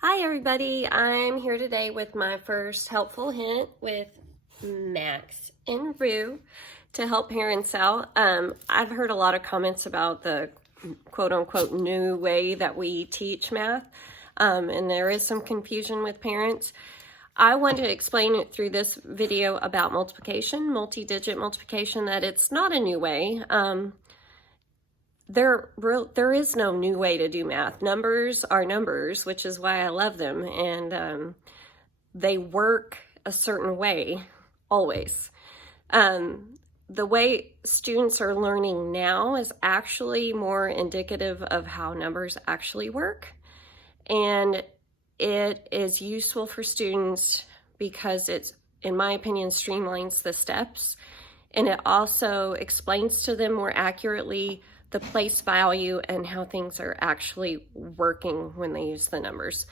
Hi everybody, I'm here today with my first helpful hint with Max and Rue to help parents out. I've heard a lot of comments about the quote-unquote new way that we teach math, and there is some confusion with parents. I want to explain it through this video about multiplication, multi-digit multiplication, that it's not a new way. There is no new way to do math. Numbers are numbers, which is why I love them, and they work a certain way always. The way students are learning now is actually more indicative of how numbers actually work, and it is useful for students because it's, in my opinion, streamlines the steps, and it also explains to them more accurately the place value and how things are actually working when they use the numbers.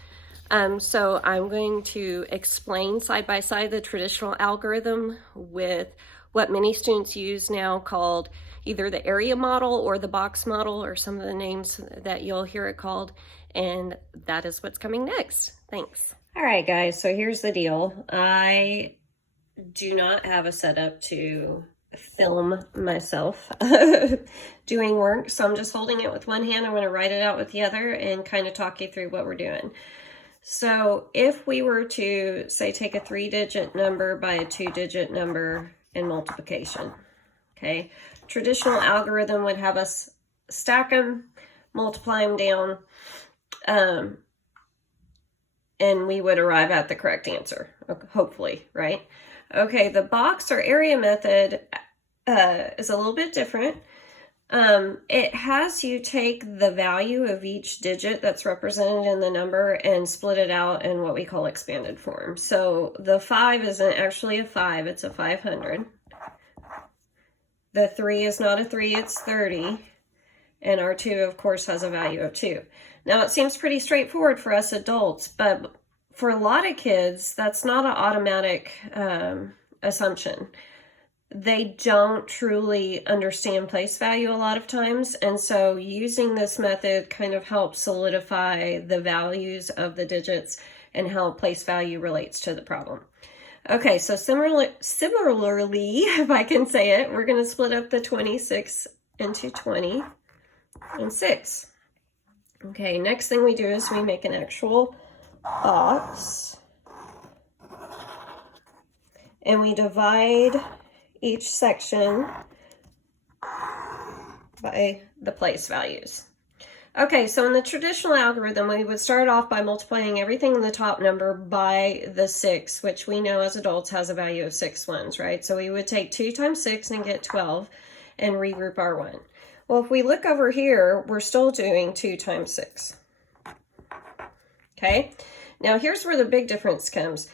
So I'm going to explain side by side the traditional algorithm with what many students use now called either the area model or the box model, or some of the names that you'll hear it called, and that is what's coming next. Thanks. All right, guys, so here's the deal. I do not have a setup to film myself doing work, so I'm just holding it with one hand. I'm going to write it out with the other and kind of talk you through what we're doing. So if we were to, say, take a 3-digit number by a 2-digit number in multiplication, okay, traditional algorithm would have us stack them, multiply them down, and we would arrive at the correct answer, hopefully, right? Okay, the box or area method is a little bit different. It has you take the value of each digit that's represented in the number and split it out in what we call expanded form. So the 5 isn't actually a 5, it's a 500. The 3 is not a 3, it's 30. And our 2, of course, has a value of 2. Now, it seems pretty straightforward for us adults, but for a lot of kids, that's not an automatic assumption. They don't truly understand place value a lot of times, and so using this method kind of helps solidify the values of the digits and how place value relates to the problem. Okay, so similarly, if I can say it, we're going to split up the 26 into 20 and 6. Okay, next thing we do is we make an actual box, and we divide each section by the place values. Okay, so in the traditional algorithm, we would start off by multiplying everything in the top number by the 6, which we know as adults has a value of 6 ones, right? So we would take 2 times 6 and get 12 and regroup our 1. Well, if we look over here, we're still doing 2 times 6. Okay, now here's where the big difference comes.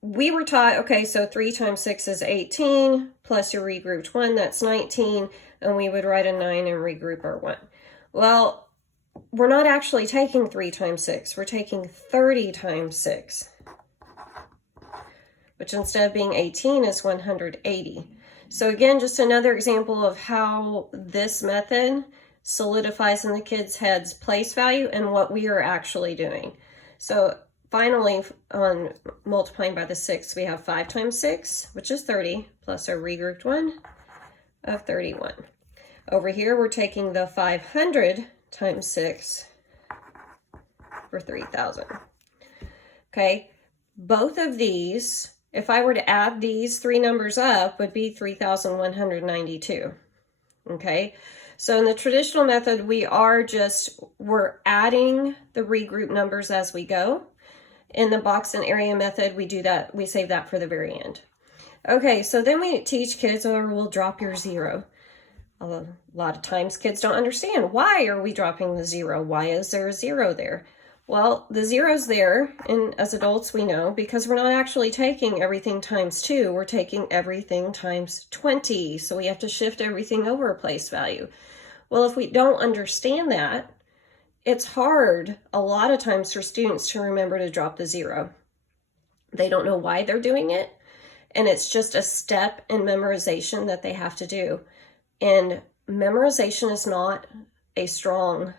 We were taught, okay, so 3 times 6 is 18, plus your regrouped 1, that's 19, and we would write a 9 and regroup our 1. Well, we're not actually taking 3 times 6, we're taking 30 times 6, which instead of being 18 is 180. So again, just another example of how this method solidifies in the kids' heads place value and what we are actually doing. So finally, on multiplying by the 6, we have 5 times 6, which is 30, plus our regrouped 1 of 31. Over here, we're taking the 500 times 6 for 3,000. Okay, both of these, if I were to add these 3 numbers up, would be 3,192. Okay, so in the traditional method, we're adding the regroup numbers as we go. In the box and area method, we do that, we save that for the very end. Okay, so then we teach kids, or we'll drop your 0. A lot of times kids don't understand, why are we dropping the 0? Why is there a 0 there? Well, the 0's there, and as adults we know, because we're not actually taking everything times 2, we're taking everything times 20. So we have to shift everything over a place value. Well, if we don't understand that, it's hard a lot of times for students to remember to drop the 0. They don't know why they're doing it, and it's just a step in memorization that they have to do. And memorization is not a strong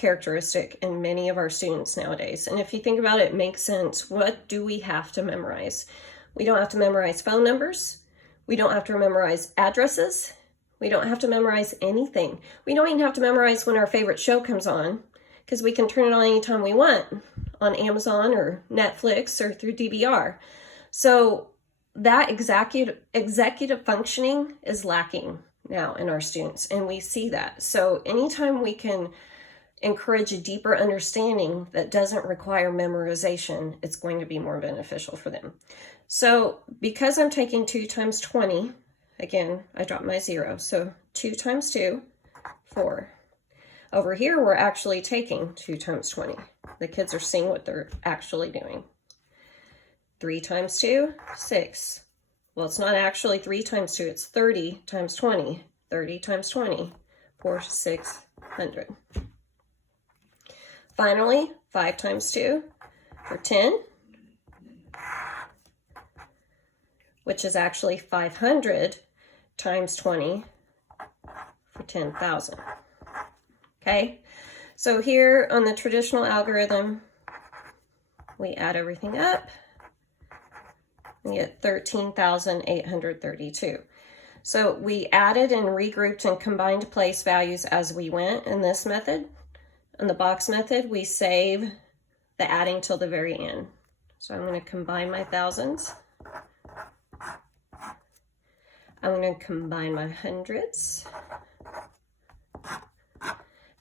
characteristic in many of our students nowadays. And if you think about it, it makes sense. What do we have to memorize? We don't have to memorize phone numbers. We don't have to memorize addresses. We don't have to memorize anything. We don't even have to memorize when our favorite show comes on, because we can turn it on anytime we want on Amazon or Netflix or through DVR. So that executive functioning is lacking now in our students, and we see that. So anytime we can encourage a deeper understanding that doesn't require memorization, it's going to be more beneficial for them. So because I'm taking 2 times 20, again, I dropped my 0. So 2 times 2, 4. Over here, we're actually taking 2 times 20. The kids are seeing what they're actually doing. 3 times 2, 6. Well, it's not actually 3 times 2, it's 30 times 20. 30 times 20, 4,600. Finally, 5 times 2 for 10, which is actually 500 times 20 for 10,000. Okay, so here on the traditional algorithm, we add everything up and get 13,832. So we added and regrouped and combined place values as we went in this method. In the box method, we save the adding till the very end. So I'm going to combine my thousands. I'm going to combine my hundreds.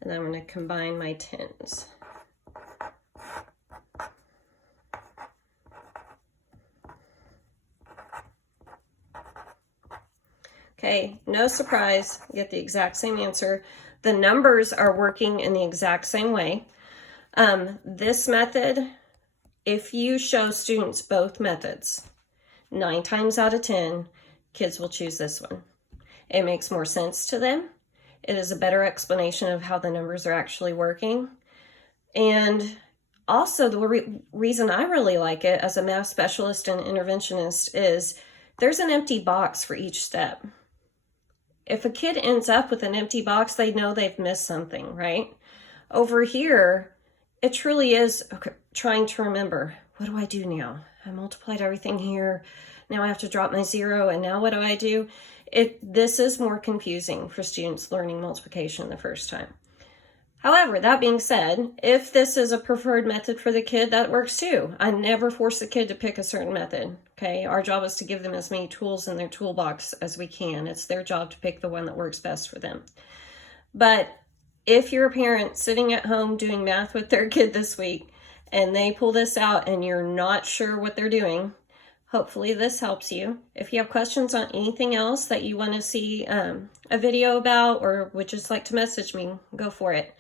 And then I'm going to combine my tens. Okay, no surprise, you get the exact same answer. The numbers are working in the exact same way. This method, if you show students both methods, 9 times out of 10, kids will choose this one. It makes more sense to them. It is a better explanation of how the numbers are actually working. And also the reason I really like it as a math specialist and interventionist is there's an empty box for each step. If a kid ends up with an empty box, they know they've missed something, right? Over here, it truly is trying to remember, what do I do now? I multiplied everything here. Now I have to drop my 0, and now what do I do? This is more confusing for students learning multiplication the first time. However, that being said, if this is a preferred method for the kid, that works too. I never force the kid to pick a certain method, okay? Our job is to give them as many tools in their toolbox as we can. It's their job to pick the one that works best for them. But if you're a parent sitting at home doing math with their kid this week, and they pull this out and you're not sure what they're doing, hopefully this helps you. If you have questions on anything else that you want to see a video about or would just like to message me, go for it.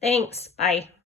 Thanks. Bye.